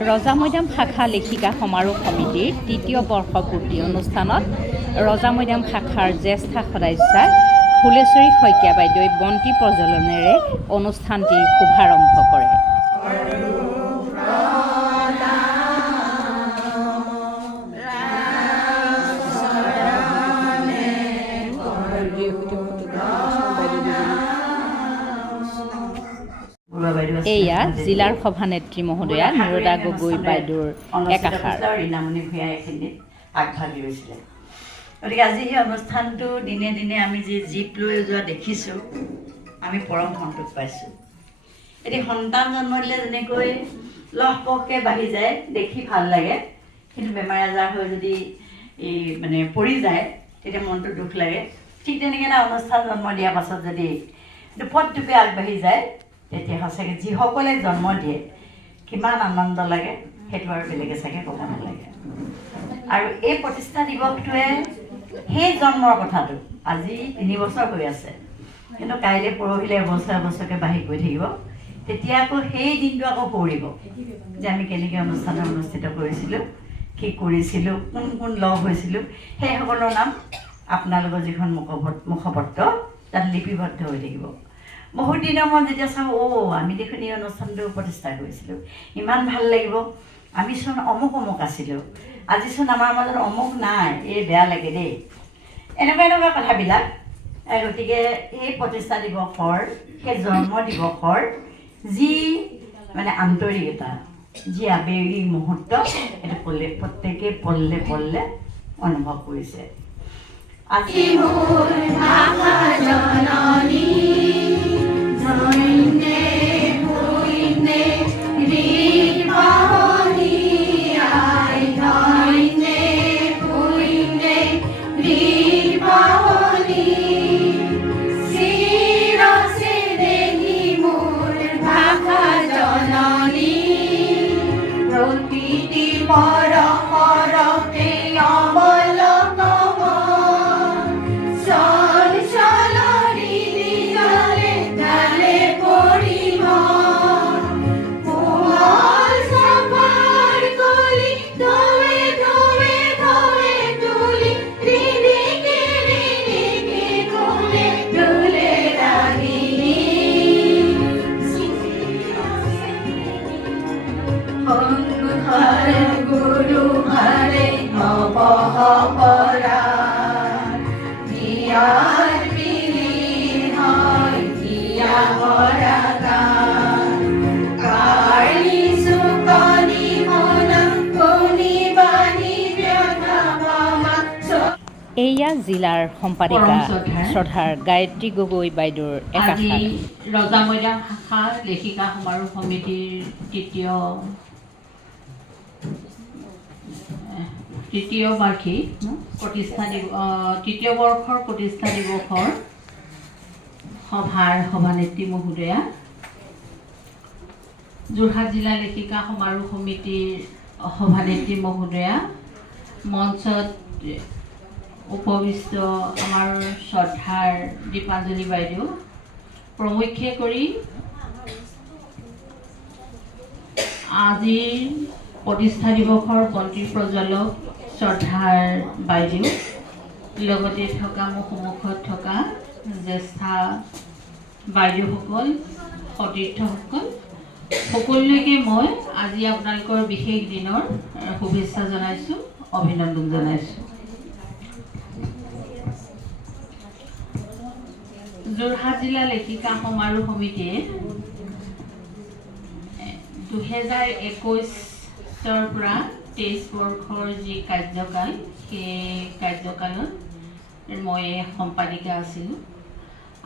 ৰজা মৈদাম শাখা লেখিকা সমাৰোহ সমিতিৰ তৃতীয় বৰ্ষপূৰ্তি অনুষ্ঠানত ৰজা মৈদাম শাখাৰ জ্যেষ্ঠ সদস্যা ফুলেশ্বৰী শইকীয়া বাইদেৱে বন্তি প্ৰজ্বলনেৰে অনুষ্ঠানটিৰ শুভাৰম্ভ কৰে। এয়া জিলাৰ সভানেত্ৰী মহোদয়া নিৰদা গগৈ বাইদেউৰ একাষাৰ। ৰীণামণি ভূঞাই এইখিনিত আগভাগ লৈছিলে। গতিকে আজি সেই অনুষ্ঠানটো দিনে দিনে আমি যি জীপ লৈ যোৱা দেখিছোঁ, আমি পৰম সন্তোষ পাইছোঁ। এতিয়া সন্তান জন্ম দিলে যেনেকৈ লহপহকৈ বাঢ়ি যায় দেখি ভাল লাগে, কিন্তু বেমাৰ আজাৰ হৈ যদি মানে পৰি যায় তেতিয়া মনটো দুখ লাগে। ঠিক তেনেকৈ এটা অনুষ্ঠান জন্ম দিয়াৰ পাছত যদি দুপে আগবাঢ়ি যায় তেতিয়া সঁচাকৈ যিসকলে জন্ম দিয়ে কিমান আনন্দ লাগে, সেইটো আৰু বেলেগে চাগে ক'ব নালাগে। আৰু এই প্ৰতিষ্ঠা দিৱসটোৱে সেই জন্মৰ কথাটো আজি 3 বছৰ হৈ আছে, কিন্তু কাইলৈ পৰহিলৈ এবছৰকৈ বাঢ়ি গৈ থাকিব। তেতিয়া আকৌ সেই দিনটো আকৌ পৰিব যে আমি কেনেকৈ অনুষ্ঠান অনুষ্ঠিত কৰিছিলোঁ, কি কৰিছিলোঁ, কোন কোন লগ হৈছিলোঁ, সেইসকলৰ নাম আপোনালোকৰ যিখন মুখপত্ৰ তাত লিপিবদ্ধ হৈ থাকিব। বহুত দিনৰ মূৰত যেতিয়া চাওঁ, আমি দেখোন এই অনুষ্ঠানটো প্ৰতিষ্ঠা কৰিছিলোঁ, ইমান ভাল লাগিব, আমিচোন অমুক আছিলোঁ, আজিচোন আমাৰ মাজত অমুক নাই, এই বেয়া লাগে দেই, এনেকুৱা কথাবিলাক। গতিকে সেই প্ৰতিষ্ঠা দিৱসৰ, সেই জন্ম দিৱসৰ যি মানে আন্তৰিকতা, যি আৱেগিক মুহূৰ্ত, সেইটো প্ৰত্যেকেই পল্লে অনুভৱ কৰিছে। আজি এয়া জিলাৰ সম্পাদিকা শ্ৰদ্ধাৰ গায়ত্ৰী গগৈ বাইদেউৰ একাষাৰ। ৰজা মৈদাম শাখা লেখিকা সমাৰোহ সমিতিৰ তৃতীয় বাৰ্ষিক তৃতীয় বৰ্ষৰ প্ৰতিষ্ঠা দিৱসৰ সভাৰ সভানেত্ৰী মহোদয়া, যোৰহাট জিলা লেখিকা সমাৰোহ সমিতিৰ সভানেত্ৰী মহোদয়া, মঞ্চত উপবিষ্ট আমাৰ শ্ৰদ্ধাৰ দীপাঞ্জলি বাইদেউ, প্ৰমুখ্যে কৰি আজিৰ প্ৰতিষ্ঠা দিৱসৰ বন্তি প্ৰজ্বলক শ্ৰদ্ধাৰ বাইদেউ, লগতে থকা মোৰ সন্মুখত থকা জ্যেষ্ঠ বাইদেউসকল, সতীৰ্থসকল, সকলোলৈকে মই আজি আপোনালোকৰ বিশেষ দিনৰ শুভেচ্ছা জনাইছোঁ, অভিনন্দন জনাইছোঁ। যোৰহাট জিলা লেখিকা সমাৰোহ সমিতিয়ে 2021 পৰা 23 বৰ্ষৰ যি কাৰ্যকাল, সেই কাৰ্যকালত মই সম্পাদিকা আছিলোঁ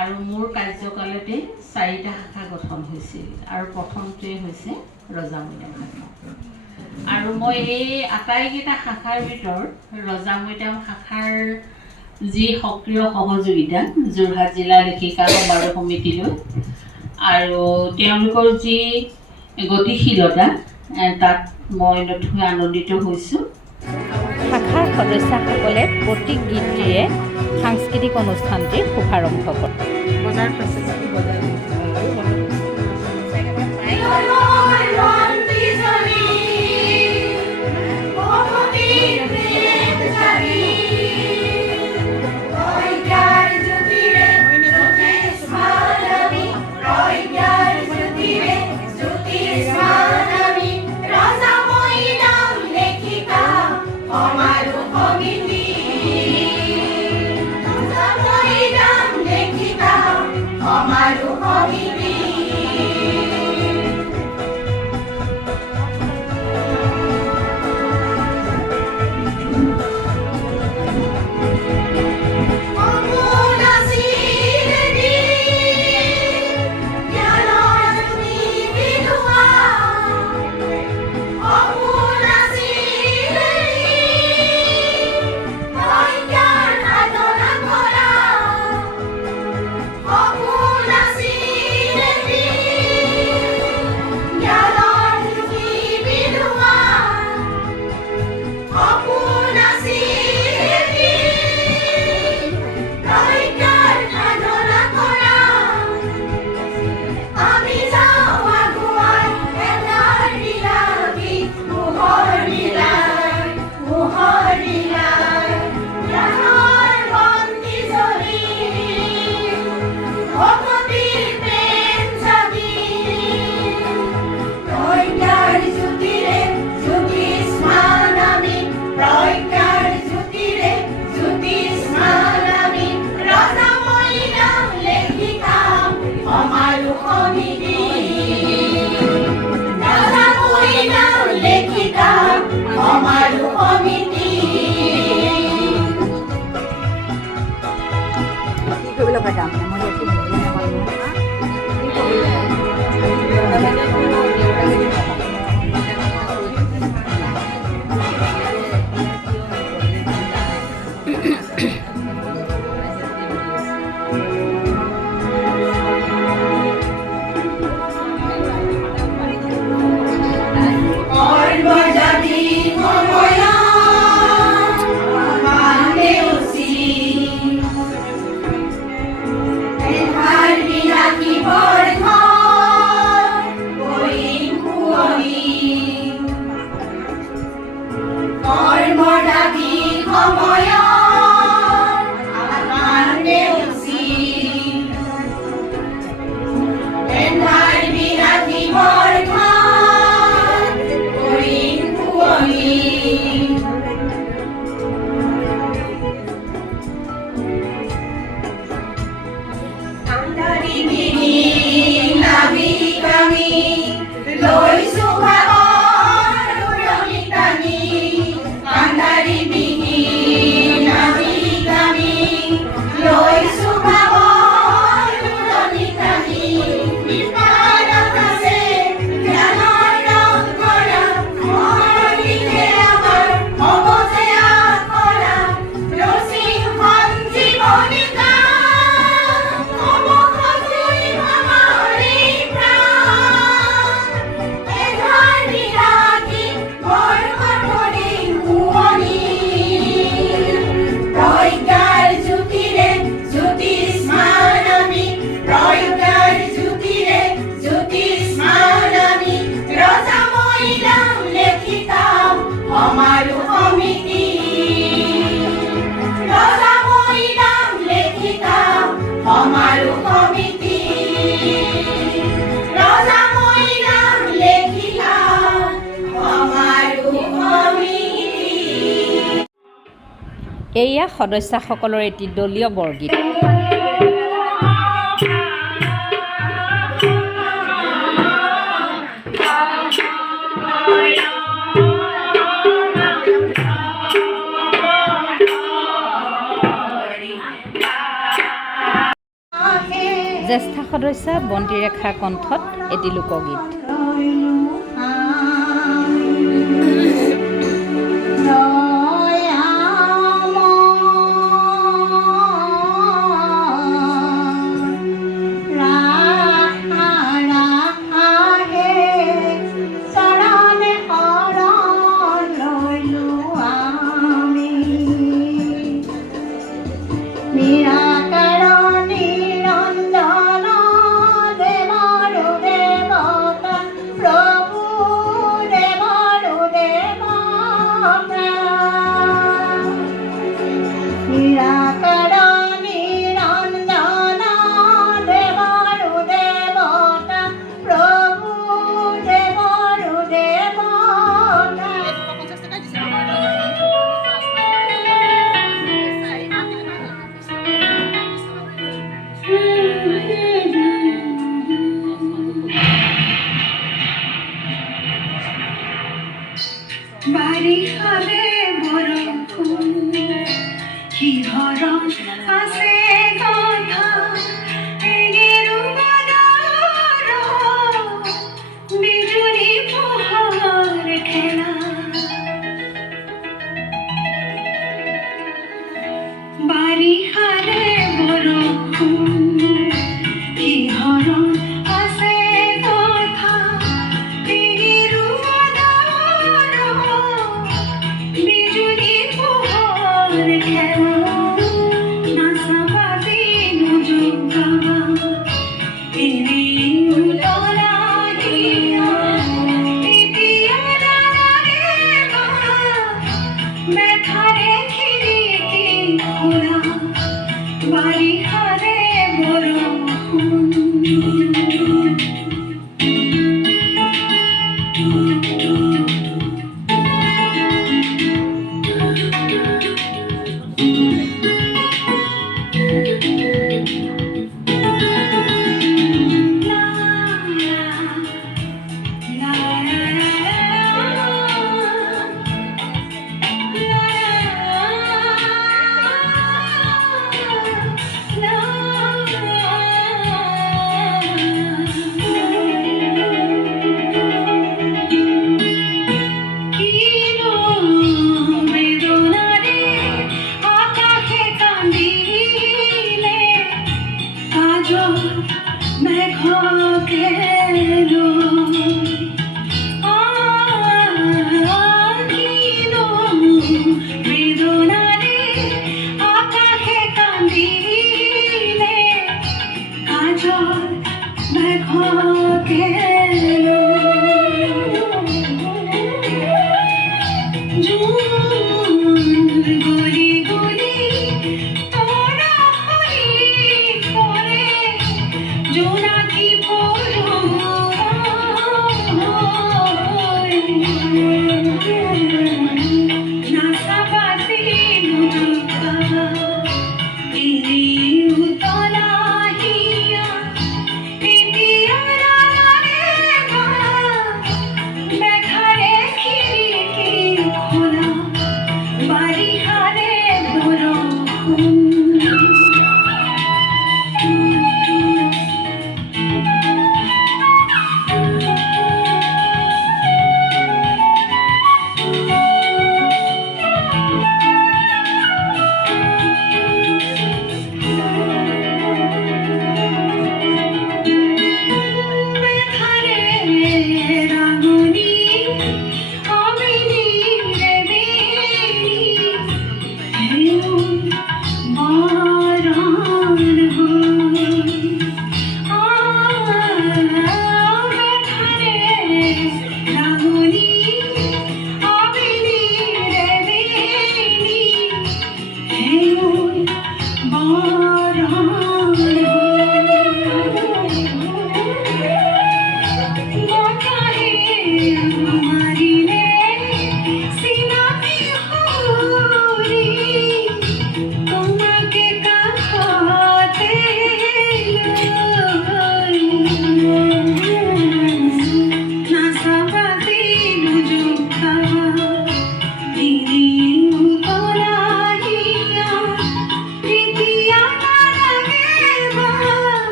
আৰু মোৰ কাৰ্যকালতে 4টা শাখা গঠন হৈছিল আৰু প্ৰথমটোৱে হৈছে ৰজা মৈদাম শাখা। আৰু মই এই আটাইকেইটা শাখাৰ ভিতৰত ৰজা মৈদাম শাখাৰ যি সক্ৰিয় সহযোগিতা যোৰহাট জিলা লেখিকা সমাৰোহ সমিতিলৈ আৰু তেওঁলোকৰ যি গতিশীলতা, তাত মই নথৈ আনন্দিত হৈছোঁ। শাখাৰ সদস্যসকলে প্ৰতীক গীতেৰে সাংস্কৃতিক অনুষ্ঠানটিৰ শুভাৰম্ভ কৰে। বজাৰ এয়া সদস্যসকলৰ এটি দলীয় বৰগীত। জ্যেষ্ঠ সদস্য বন্তিৰেখা কণ্ঠত এটি লোকগীত।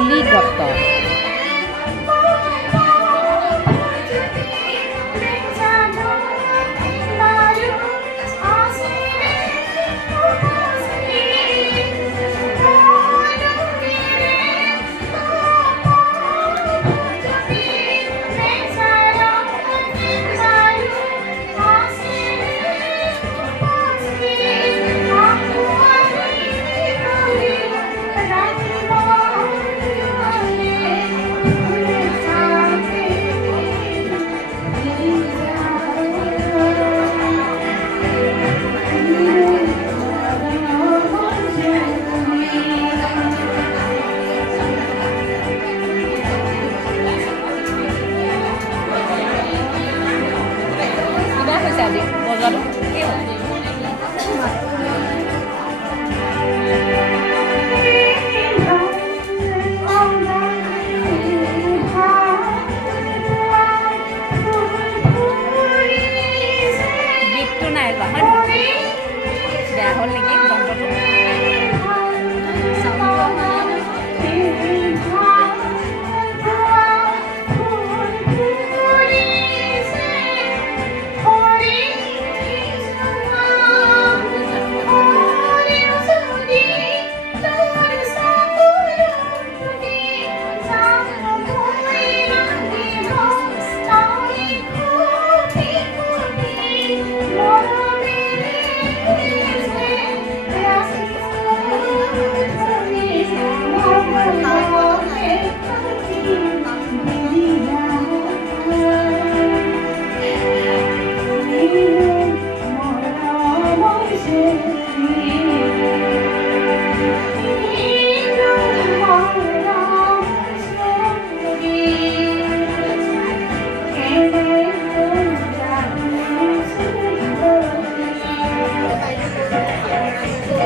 কলি দত্ত।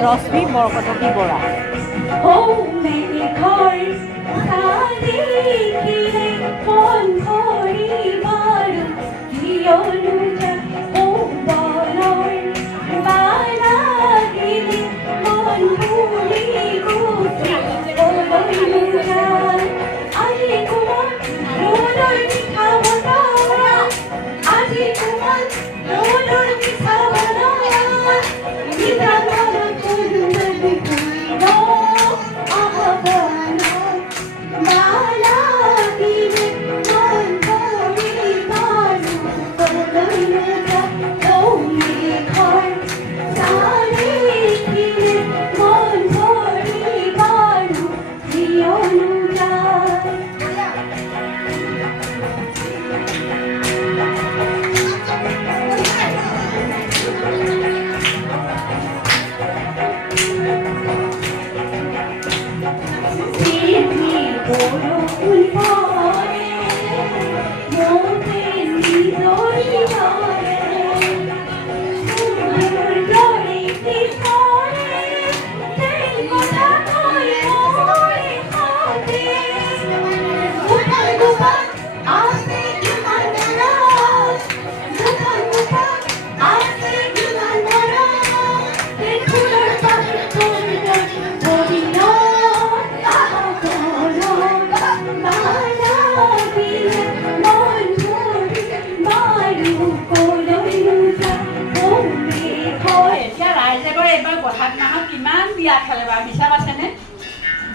ৰশ্মি বৰকটকী বৰা।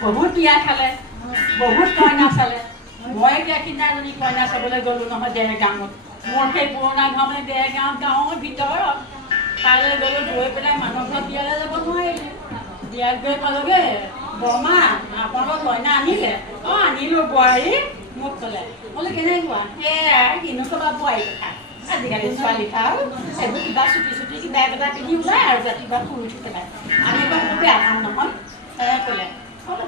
বহুত বিয়া খালে, বহুত কইনা চালে। মই এতিয়া কিনাজনী কইনা চাবলৈ গ'লো নহয় দেৰগাঁৱত। মোৰ সেই পুৰণা ঘৰ মানে দেৰগাঁৱত, গাঁৱৰ ভিতৰত। তালৈ গ'লো, গৈ পেলাই মানুহ ঘৰত বিয়ালৈ যাব নোৱাৰিলে। বিয়াত গৈ পালোগৈ, বৰমা আপোনালোকৰ কইনা আনিলে? অঁ আনিলোঁ বোৱাৰী। মোক ক'লে, বোলে কেনেকুৱা? সেয়াই কিনো ক'বা বোৱাৰী কথা। আজিকালি ছোৱালী খাওঁ এইবোৰ কিবা চুটি চুটি কিবা এটা পিন্ধি ওলাই আৰু ৰাতিপুৱা শুই উঠি পেলাই। আমি বাৰু খুব বেয়া পাওঁ নহয়। সেয়াই ক'লে,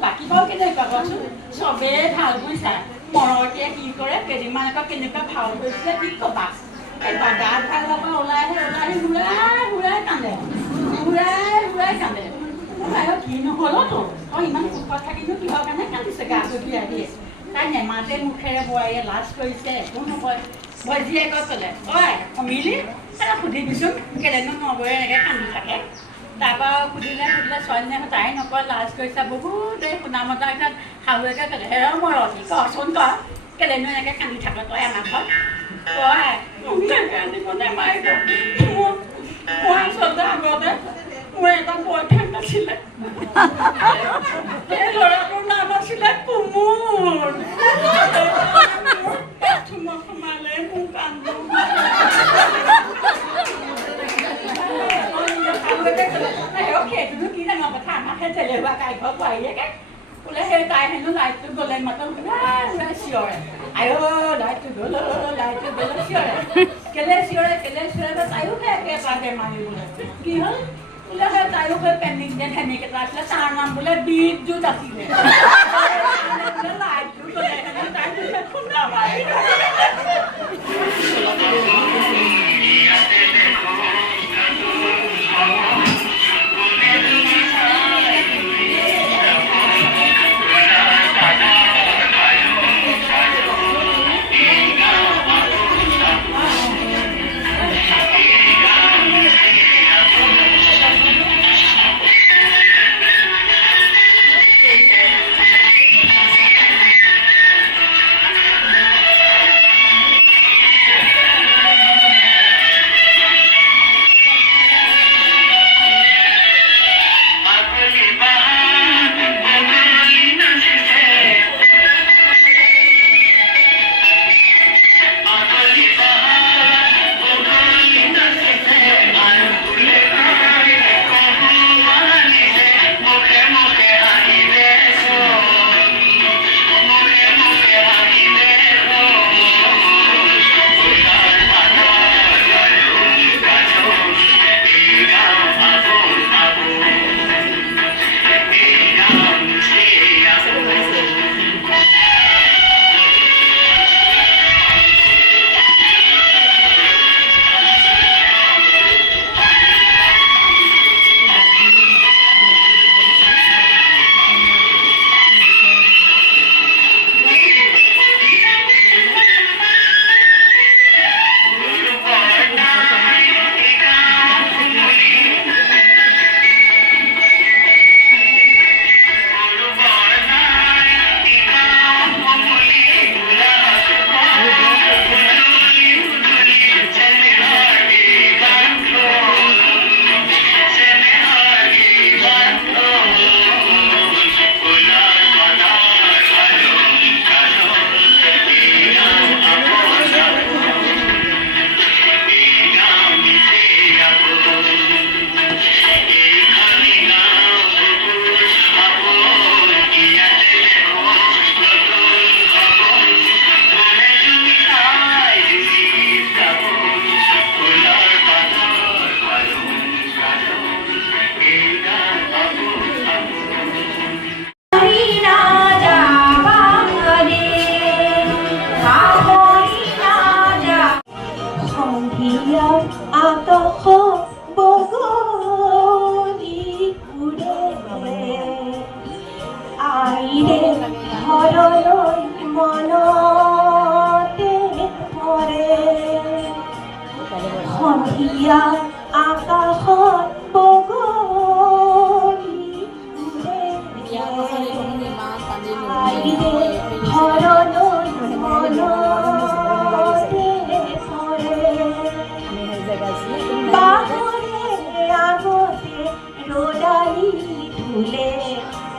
বাকী বাৰু কেনেকুৱা কচোন? চবেই ভাল বুজিছা। মৰমীয়ে কি কৰে, কেইদিনমান আকৌ কেনেকুৱা ভাল কৰিছিলে কি ক'বা। এই গা ভাল পৰা ওলাই আহি হুৰাই কান্দে, হুৰাই কান্দে। কি নহ'লতো তই ইমান সুখত থাকিনো কিহৰ কাৰণে কান্দিছে গাটো বিয়া দিয়ে। তাই নেমাতে মুখেৰে বোৱাৰীয়ে লাজ কৰিছে, একো নকয়। জীয়েকক ক'লে, ঐ অমিলি এটা সুধিবিচোন কেলেনো নবৌয়ে এনেকৈ কান্দি থাকে। তাৰপৰা সুধিলে ছোৱালীজনীয়ে তাই নকয় লাজ কৰিছা বহুত এই শুনামতা পিছত শাহুৱেকে ক'লে হে মই ৰতি কচোন কৰ কেলেনো এনেকৈ কান্দি থাক তই আমাৰ ঘৰত কয় কান্দিব নেমাৰিব মই আচলতে আগতে মোৰ এটা বয়ফ্ৰেণ্ড আছিলে সেই ল'ৰাটোৰ নাম আছিলে কুমুৰ সোমালে মোৰ কান্দো সেইটোনো কি ডাঙৰ কথা আমাকহে চেলেহুৱা কাইঘৰ পোৱাহিয়েকে বোলে সেই তাই হেনো লাইটটো গ'লে মাত্ৰ চিঞৰে আই লাইটটো গ'ল চিঞৰে কেলে চিঞৰে তাইও সেই একেটা বেমাৰী বোলে কি হ'ল বোলে সেই তাইও সেই পেণ্ডিং যে সেনেক এটা আছিলে তাৰ নাম বোলে বিদ্যুৎ আছিলে লাইটটো গ'লে তাই খুন্দা মাৰি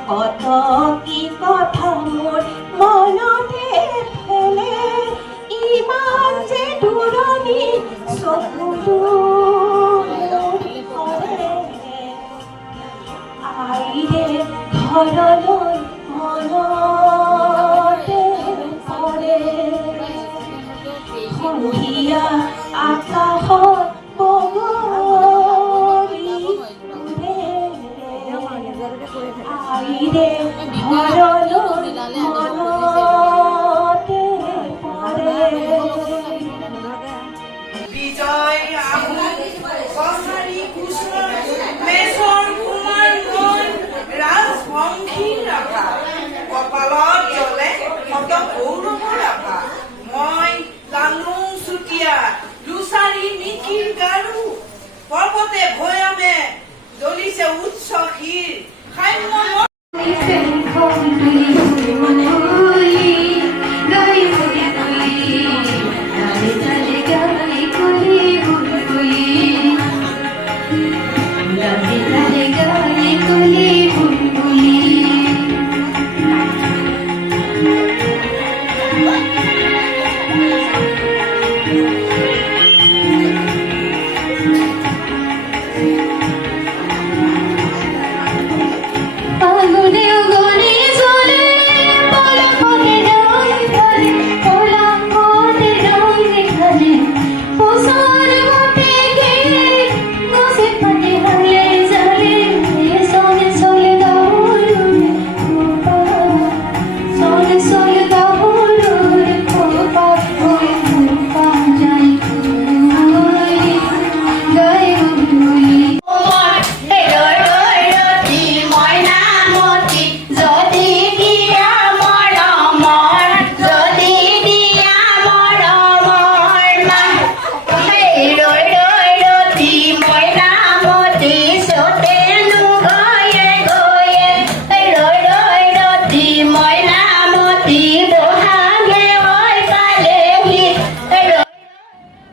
কত কি কথা মোৰ মনতে ফেলে ইমান যে দূৰণি চকুটো আইৰে ঘৰলৈ মনতে পৰে সন্ধিয়া আকাশত আইৰে ঘৰলৈ মনতে পৰে বিজয় আহু কছাৰী কুশল মেছৰ কুমাৰ গৈ ৰাজবংশীৰ ৰাভা কপালত জ্বলে শত গৌৰৱৰ ৰাভা মই লালুং চুতীয়া লুচাৰী মিকিৰ গাৰু পৰ্বতে ভৈয়ামে জ্বলিছে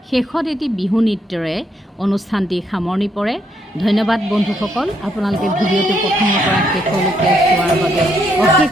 শেষত এটি বিহু নৃত্যৰে অনুষ্ঠানটি সামৰণি পৰে। ধন্যবাদ বন্ধুসকল, আপোনালোকে ভিডিঅ'টো প্ৰথমৰ পৰা শেষলৈকে চোৱাৰ বাবে অশেষ